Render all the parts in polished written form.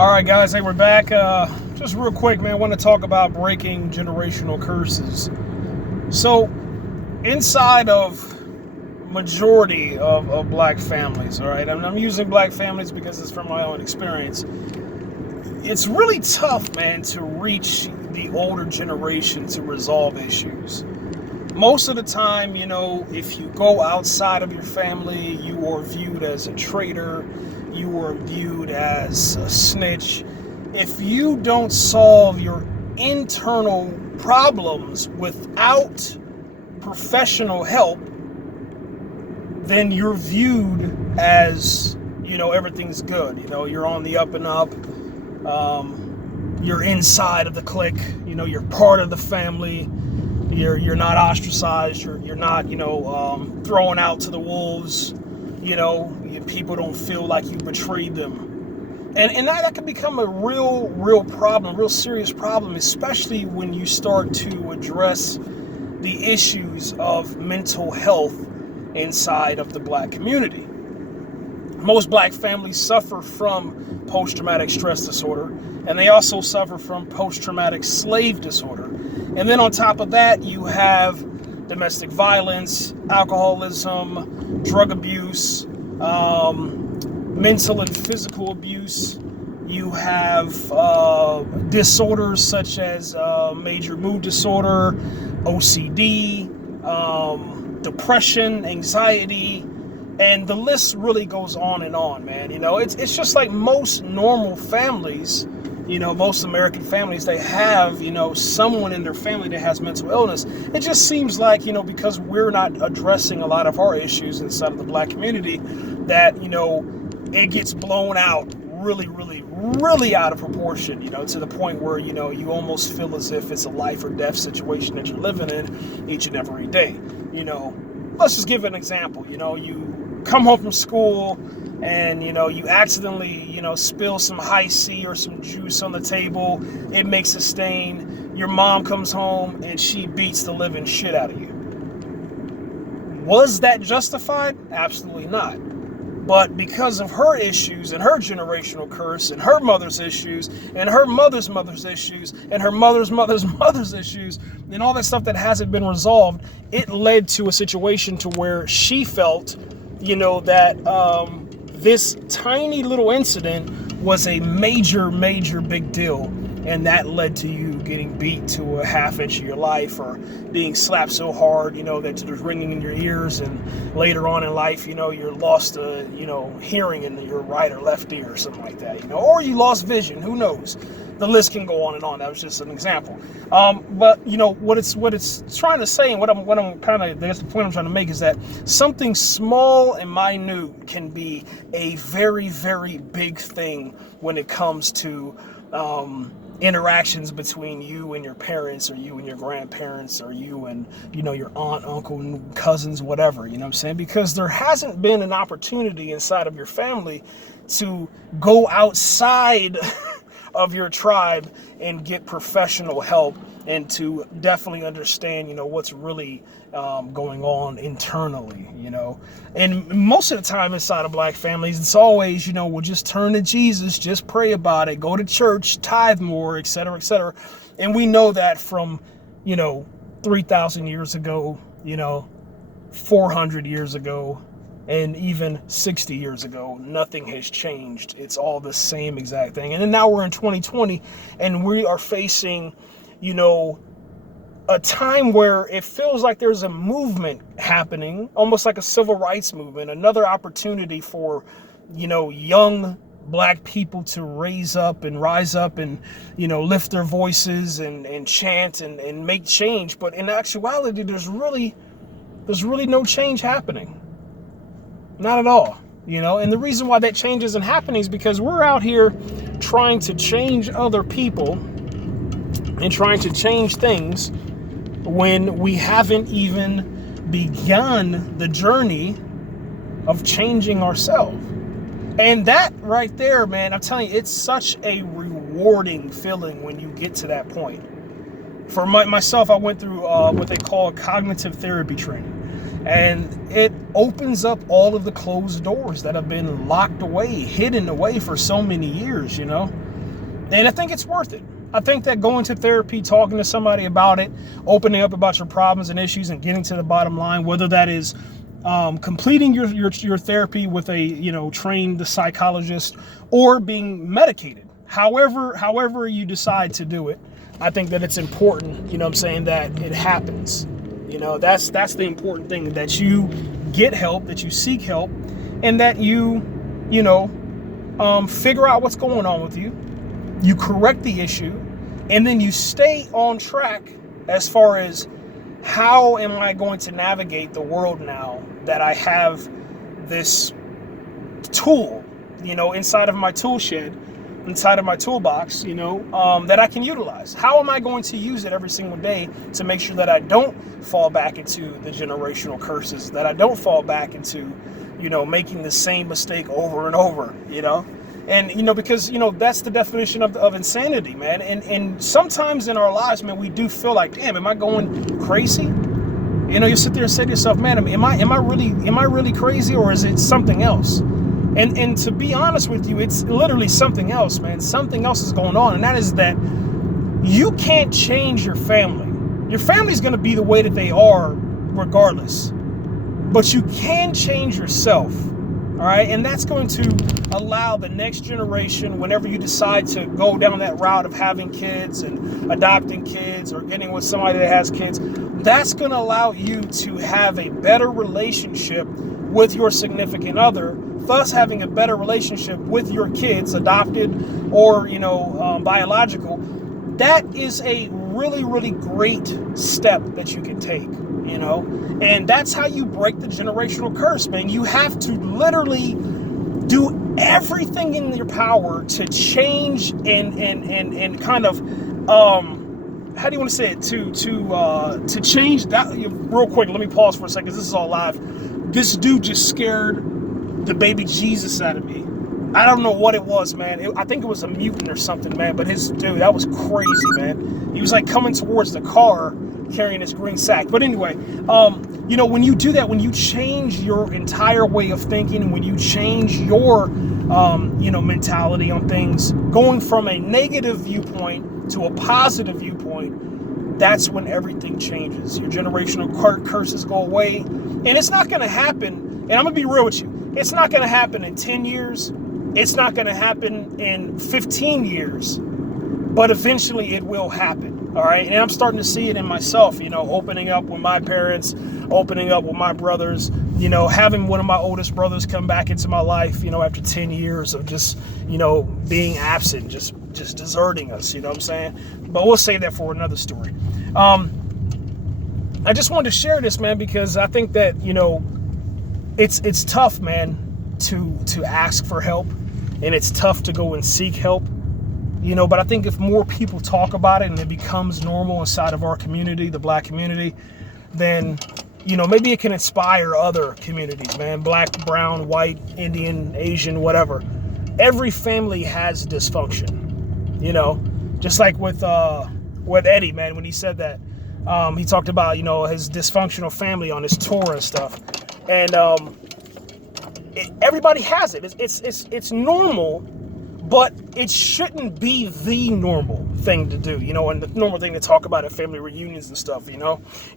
All right, guys. Hey, we're back. Just real quick, man. I want to talk about breaking generational curses. So, inside of majority of black families, all right, I'm using black families because it's from my own experience. It's really tough, man, to reach the older generation to resolve issues. Most of the time, if you go outside of your family, you are viewed as a traitor, you are viewed as a snitch. If you don't solve your internal problems without professional help, then you're viewed as, everything's good. You're on the up and up. You're inside of the clique. You're part of the family. You're not ostracized. You're not thrown out to the wolves. People don't feel like you betrayed them, and that can become a real problem, real serious problem, especially when you start to address the issues of mental health inside of the black community. Most black families suffer from post-traumatic stress disorder, and they also suffer from post-traumatic slave disorder. And then on top of that, you have domestic violence, alcoholism, drug abuse, mental and physical abuse. You have disorders such as major mood disorder, OCD, depression, anxiety, and the list really goes on and on, man. It's just like most normal families, most American families, they have, someone in their family that has mental illness. It just seems like, because we're not addressing a lot of our issues inside of the black community, that, it gets blown out really out of proportion, to the point where, you almost feel as if it's a life or death situation that you're living in each and every day. Let's just give an example. You come home from school and, you accidentally, spill some Hi-C or some juice on the table. It makes a stain. Your mom comes home and she beats the living shit out of you. Was that justified? Absolutely not. But because of her issues and her generational curse and her mother's issues and her mother's mother's issues and her mother's mother's mother's issues and all that stuff that hasn't been resolved, it led to a situation to where she felt, that this tiny little incident was a major big deal. And that led to you getting beat to a half inch of your life, or being slapped so hard, that there's ringing in your ears. And later on in life, you're lost, hearing in your right or left ear or something like that, or you lost vision. Who knows? The list can go on and on. That was just an example. But what it's trying to say, and what I'm kind of, that's the point I'm trying to make, is that something small and minute can be a very big thing when it comes to interactions between you and your parents, or you and your grandparents, or you and your aunt, uncle, and cousins, whatever. You know what I'm saying? Because there hasn't been an opportunity inside of your family to go outside of your tribe and get professional help, and to definitely understand what's really going on internally. And most of the time inside of black families, it's always we'll just turn to Jesus, just pray about it, go to church, tithe more, etc., etc. And we know that from 3,000 years ago, 400 years ago, and even 60 years ago, nothing has changed. It's all the same exact thing. And then now we're in 2020, and we are facing, a time where it feels like there's a movement happening, almost like a civil rights movement, another opportunity for, young black people to rise up and, lift their voices and chant and make change. But in actuality, there's really no change happening. Not at all, and the reason why that change isn't happening is because we're out here trying to change other people and trying to change things when we haven't even begun the journey of changing ourselves. And that right there, man, I'm telling you, it's such a rewarding feeling when you get to that point. For myself, I went through what they call cognitive therapy training. And it opens up all of the closed doors that have been locked away, hidden away for so many years, And I think it's worth it. I think that going to therapy, talking to somebody about it, opening up about your problems and issues and getting to the bottom line, whether that is completing your therapy with a trained psychologist or being medicated, however you decide to do it, I think that it's important, that it happens. That's the important thing, that you get help, that you seek help, and that you figure out what's going on with you. You correct the issue, and then you stay on track as far as how am I going to navigate the world now that I have this tool, inside of my tool shed, inside of my toolbox, that I can utilize. How am I going to use it every single day to make sure that I don't fall back into the generational curses, that I don't fall back into, making the same mistake over and over, And, because, that's the definition of insanity, man. And sometimes in our lives, man, we do feel like, damn, am I going crazy? You sit there and say to yourself, man, am I really crazy, or is it something else? And to be honest with you, it's literally something else, man. Something else is going on. And that is that you can't change your family. Your family's going to be the way that they are regardless. But you can change yourself. All right. And that's going to allow the next generation, whenever you decide to go down that route of having kids and adopting kids or getting with somebody that has kids, that's going to allow you to have a better relationship with your significant other, thus having a better relationship with your kids, adopted or, biological. That is a really, really great step that you can take. And that's how you break the generational curse, man. You have to literally do everything in your power to change and kind of, how do you want to say it? To change that. Real quick, let me pause for a second. This is all live. This dude just scared the baby Jesus out of me. I don't know what it was, man. I think it was a mutant or something, man. But that was crazy, man. He was like coming towards the car, carrying this green sack. But anyway, when you do that, when you change your entire way of thinking, when you change your, mentality on things, going from a negative viewpoint to a positive viewpoint, that's when everything changes. Your generational curses go away. And it's not going to happen, and I'm going to be real with you, it's not going to happen in 10 years. It's not going to happen in 15 years. But eventually it will happen, all right? And I'm starting to see it in myself, opening up with my parents, opening up with my brothers, having one of my oldest brothers come back into my life, after 10 years of just, being absent, just deserting us, you know what I'm saying? But we'll save that for another story. I just wanted to share this, man, because I think that, it's tough, man, to ask for help, and it's tough to go and seek help. But I think if more people talk about it and it becomes normal inside of our community, the Black community, then, maybe it can inspire other communities, man. Black, brown, white, Indian, Asian, whatever. Every family has dysfunction, just like with Eddie, man, when he said that, he talked about, his dysfunctional family on his tour and stuff. And everybody has it. It's normal. But it shouldn't be the normal thing to do, and the normal thing to talk about at family reunions and stuff,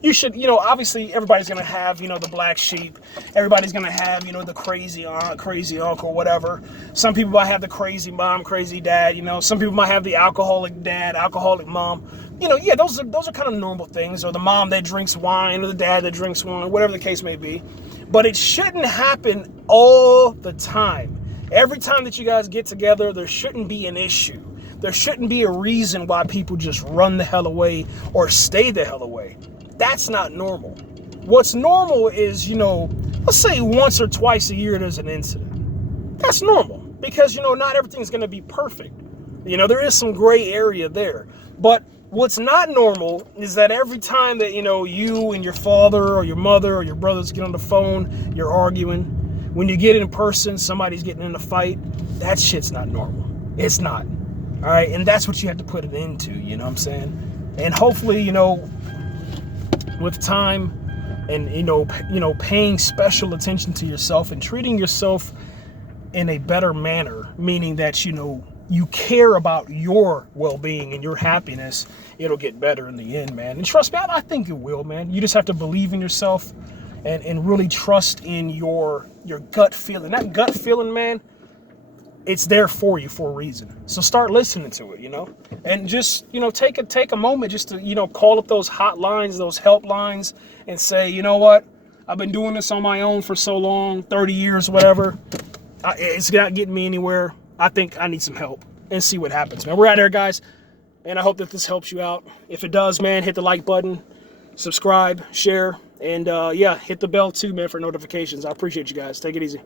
You should, obviously everybody's going to have, the black sheep. Everybody's going to have, the crazy aunt, crazy uncle, whatever. Some people might have the crazy mom, crazy dad, Some people might have the alcoholic dad, alcoholic mom. Those are kind of normal things. Or the mom that drinks wine, or the dad that drinks wine, whatever the case may be. But it shouldn't happen all the time. Every time that you guys get together, there shouldn't be an issue. There shouldn't be a reason why people just run the hell away or stay the hell away. That's not normal. What's normal is, let's say once or twice a year there's an incident. That's normal because, not everything's going to be perfect. There is some gray area there. But what's not normal is that every time that, you and your father or your mother or your brothers get on the phone, you're arguing. When you get in person, somebody's getting in a fight. That shit's not normal. It's not. All right. And that's what you have to put it into. You know what I'm saying? And hopefully, with time and, paying special attention to yourself and treating yourself in a better manner, meaning that, you you care about your well-being and your happiness, it'll get better in the end, man. And trust me, I think it will, man. You just have to believe in yourself and really trust in your gut feeling. That gut feeling, man, it's there for you for a reason. So start listening to it, you know, and just, you know, take a moment just to, you know, call up those hotlines, those helplines, and say, you know what, I've been doing this on my own for so long, 30 years, whatever. It's not getting me anywhere. I think I need some help, and see what happens, man. We're out there, guys, and I hope that this helps you out. If it does, man, hit the like button, subscribe, share, and yeah, hit the bell too, man, for notifications. I appreciate you guys. Take it easy.